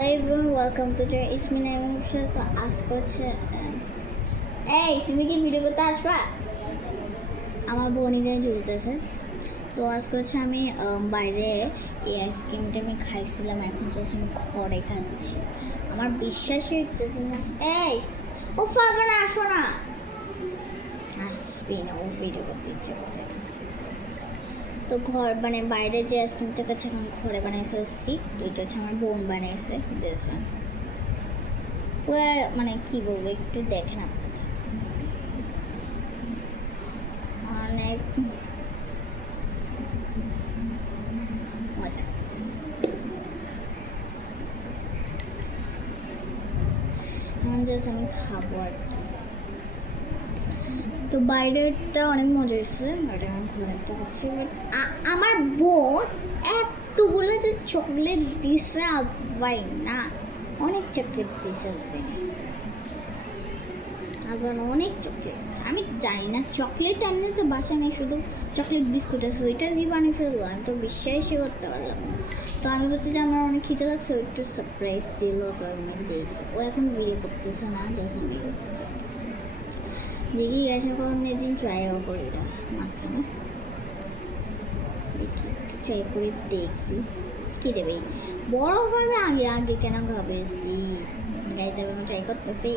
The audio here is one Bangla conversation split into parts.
Hello everyone, welcome to the Ismi Naim Show. তো আজকে হচ্ছে তুমি কি ভিডিও করতে আসবা? আমার বোন এখানে ঝুলতেছে। তো আজকে হচ্ছে আমি বাইরে এই আইসক্রিমটা আমি খাইছিলাম, এখন জাস্ট আমি ঘরে খাচ্ছি। আমার বিশ্বাসই হচ্ছে না। ও পারবে না, আসো না, আসবি না, ও ভিডিও করতে ইচ্ছে করে। তো ঘর মানে বাইরে যে আইসক্রিমটা কাছে এখন ঘরে বানিয়ে ফেলছি। তো এটা হচ্ছে আমার বোন বানিয়েছে। দিস ওয়ান মানে কি বলবো, একটু দেখেন আপনারা, অনেক মজা। জাস্ট আমি খাবো আর কি। তো বাইরেটা অনেক মজা হয়েছে, বাট আমি ঘরেরটা হচ্ছে। বাট আমার বোন এতগুলো যে চকলেট দিছে আব্বাই না, অনেক চকলেট দিছে আবার অনেক চকলেট। আমি জানি না চকলেট এমনি তো বাসা নেই, শুধু চকলেট বিস্কুট আছে, ওইটা দিয়ে বানিয়ে ফেলবো। আমি তো বিশ্বাসই করতে পারলাম না। তো আমি বলছি যে আমার অনেক খিদে লাগছে, একটু সারপ্রাইজ দিল। তো আমি দেখি ও এখন বিয়ে করতেছে না, জাস্ট আমি করতেছে দেখি গেছে। কারণ একদিন ট্রাইও করি না, মাঝখানে দেখি একটু ট্রাই করে দেখি কী দেবে। বড় ভাবে আগে আগে কেন ভাবেছি গাইতে ট্রাই করতেছে,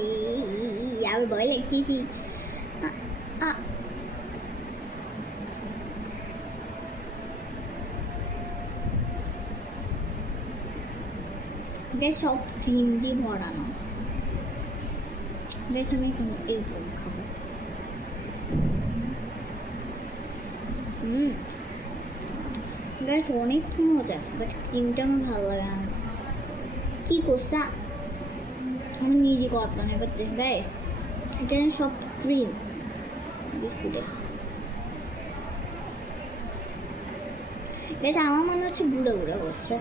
আমি ভয় লাগতেছি। সব ক্রিম দিয়ে ভরানো। বেশ আমি এরকম খাবো। গাছ অনেক মজা, বাট ক্রিমটা আমার ভালো লাগে না। কি করছা আমি নিজে কল্পনা করছি। গায়ে এখানে সব ক্রিম বিস্কুটে। গাছ আমার মনে হচ্ছে বুড়ো বুড়ো করছে।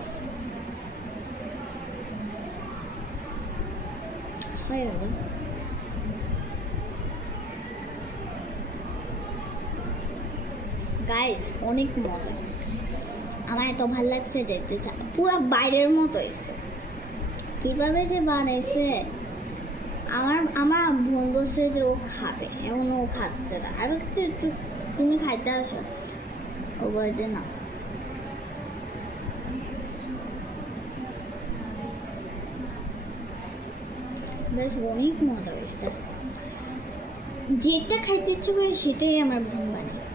হয়ে গেল। গাইস অনেক মজা, আমার এত ভালো লাগছে, যেতে চাই। পুরো বাইরের মতো এসে কিভাবে যে বানাইছে। আমার বোন বলছে যে ও খাবে, এখন ও খাচ্ছে না। আমি বলছি তুমি খাইতে আসো, ও বলছে না। বেশ অনেক মজা হয়েছে, যেটা খাইতে ইচ্ছে করে সেটাই আমার বোন বানায়।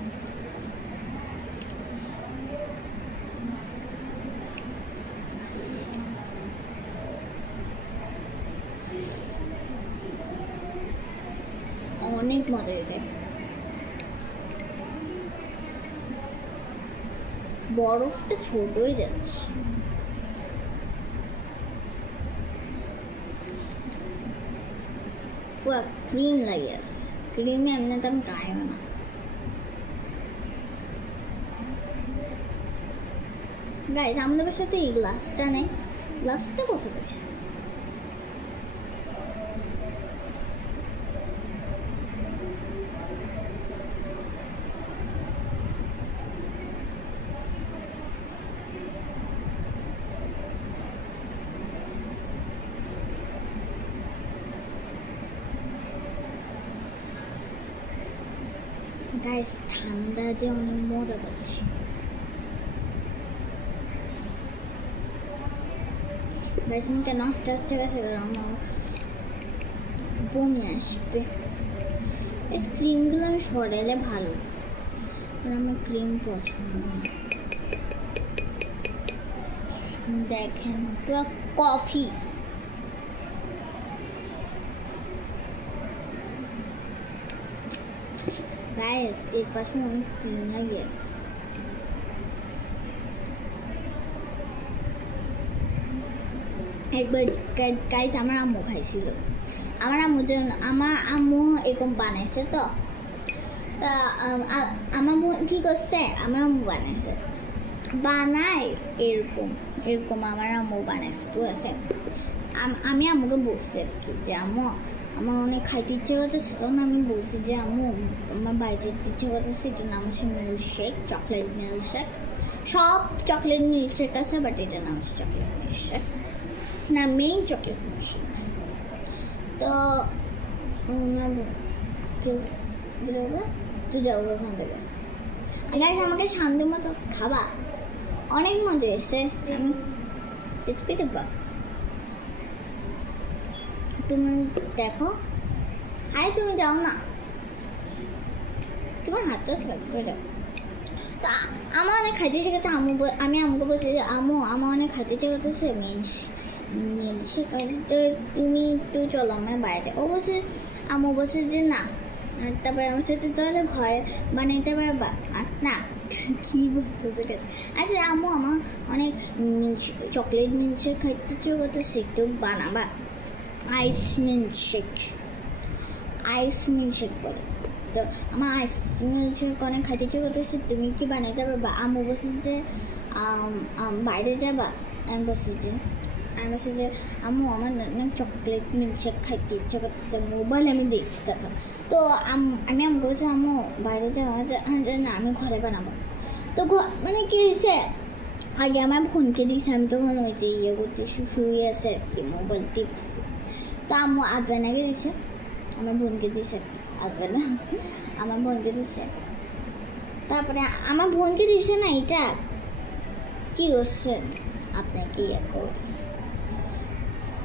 অনেক মজা হয়েছে। বরফটা ছোট হয়ে যাচ্ছে। পুরো ক্রিম লাগে আছে, ক্রিমে এমনি তো আমি খাই না। গাইস আমাদের বাসায় তো এই গ্লাসটা নেই। গ্লাসটা কত পয়সা? গাইস ঠান্ডা যে অনেক মজা পাচ্ছি। গাইস আমি কেন আস্তে আস্তে গেছে, কারণ আমার বমি আসবে। এই ক্রিমগুলো আমি সরাইলে ভালো, কারণ আমার ক্রিম পছন্দ। দেখেন পুরো কফি। গাইস এর পাশে অনেক ক্রিম লাগিয়েছে। একবার গাইস আমার আম্মু খাইছিল। আমার আম্মু এরকম বানাইছে। তো তা আমার বোন কি করছে, আমার আম্মু বানাইছে, বানায় এরকম এরকম আমার আম্মু বানাইছে। ঠিক আছে, আমি আম্মুকে বলছি আর কি যে আম্মু আমার অনেক খাইতে ইচ্ছে করতেছে। তখন আমি বলছি যে আম্মু আমার বাইরে ইচ্ছে করতেছে, এটার নাম হচ্ছে মিল্কশেক, চকলেট মিল্কশেক। সব চকলেট মিল্কশেক আছে, বাট এটার নাম হচ্ছে চকলেট মিল্কশেক। না মেইন চকলেট মিল্কশেক। তো তুই যাবো ওখান থেকে। গাইস আমাকে শান্তি মতো খাবা, অনেক মজা এসছে, আমি শেষ করে দেবো। তুমি দেখো, আরে তুমি যাও না, তোমার হাতটা করে যাও। তা আমার অনেক খাইতে ইচ্ছে করছে, আমি আমাকে বলছি যে আমু আমার অনেক খাইতে ইচ্ছে করতেছে মিল্কশেক, তুমি একটু চলো আমার বাইরে যাই। ও বলছে, আমু বলছে যে না, তারপরে আমার সাথে তাহলে ঘরে বানাইতে পারবা না, কি বলতেছে গেছে। আচ্ছা আমু আমার অনেক চকলেট মিল্কশেক খাইতে ইচ্ছে করতেছে, একটু বানাবা আইস মিল্কশেক বলে। তো আমার আইস মিল্কশেক অনেক খাইতে ইচ্ছে করতেছে, তুমি কি বানাইতে পারবা? আম্মু বলছে যে বাইরে যাবা। আমি বলছি যে আম্মু আমার অনেক চকলেট মিল্কশেক খাইতে ইচ্ছে করতেছে, মোবাইল আমি দেখছি তখন। তো আমি আম্মু বলছি আম্মু বাইরে যাওয়া না, আমি ঘরে বানাবো। তো মানে কি হয়েছে, আগে আমার ফোনকে দিয়েছে, আমি তখন ওই যে ইয়ে করতেছি, শুয়ে আছে আর কি, মোবাইল টিপতেছি। তো আম্মু আদরানাকে দিছে, আমার বোনকে দিছে, আমার বোনকে দিছে। তারপরে আমার বোনকে দিছে না, এটা কি করছে আপনাকে ইয়ে করো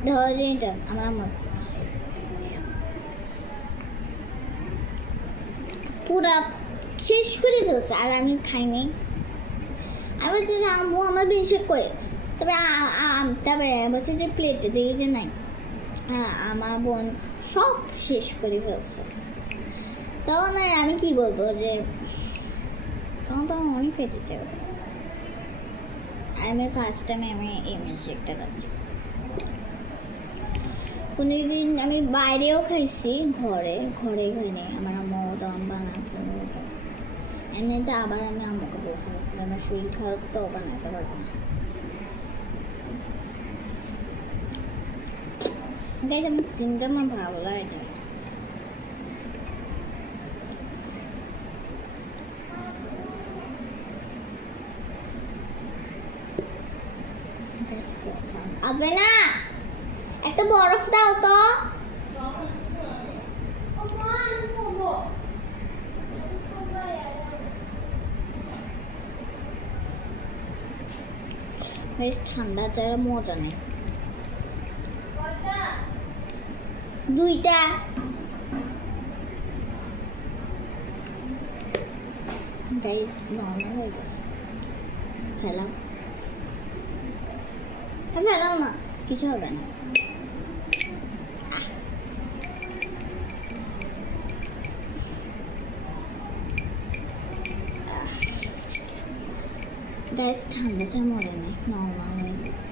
ধরো যে এটা আমার পুরা শেষ করে ফেলছে, আর আমি খাইনি। আমি বলছি যে আম্মু আমার মিল্কশেক করে, তারপরে বলছে যে প্লেটে দিয়ে যে নাই, হ্যাঁ আমার বোন সব শেষ করে ফেলছে। তখন আর আমি কি বলবো, যে তখন তো আমার অনেক খেতে ইচ্ছে করতেছে। আমি ফার্স্ট টাইমে আমি এই মিল্কশেকটা খাচ্ছি। কোনোদিন আমি বাইরেও খাইছি, ঘরে খাইনি, আমার আম্মু তখন বানাচ্ছে। এমনিতে আবার আমি আম্মুকে বলছি আমার শরীর খারাপ তো বানাতে পারবো না। গাইস আমি চিন্তা আমার ভালো লাগে। আবে না, একটা বরফ দাও তো। বেশ ঠান্ডা ছাড়া মজা নেই। দুইটা গাইস নরমাল হয়ে গেছে, ফেলাও না, কিছু হবে না। গাইস ঠান্ডা চা মরে নেই, নরমাল হয়ে গেছে।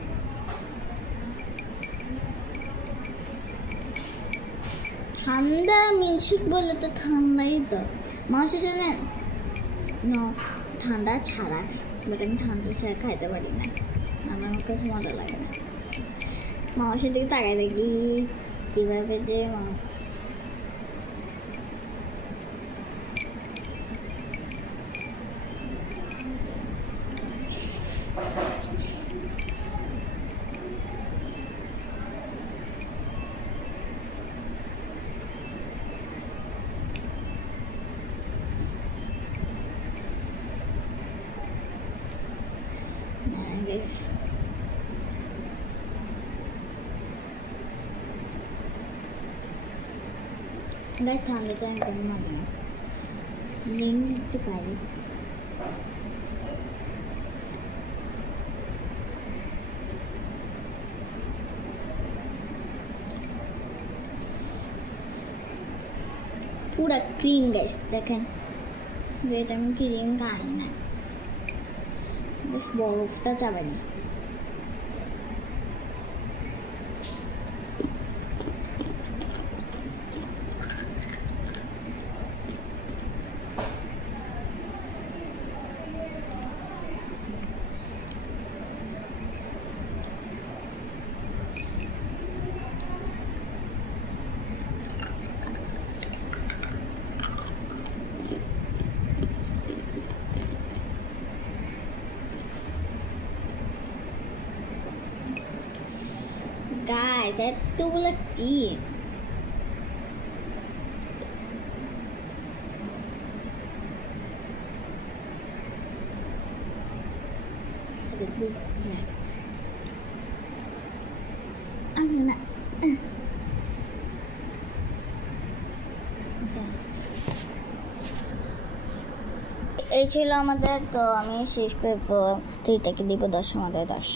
ঠান্ডা মিল্কশেক বলে তো ঠান্ডাই তো মাসে জানেন না, ঠান্ডা ছাড়া বাট আমি ঠান্ডা ছাড়া খাইতে পারি না, আমার কাছে মজা লাগে না। মাসের দিকে তাকাই দেখি কীভাবে যে গাইস ঠান্ডা চা একদম মজা না, লিঙ্ক একটু পাই। পুরা ক্রিম গাইস দেখেন, এটা আমি ক্রিম খাই না, বেশ বরফটা যাবে না। গাইস এতগুলো কি এই ছিল আমাদের, তো আমি শেষ করবো, তো এটাকে দিব 10 মধ্যে 10।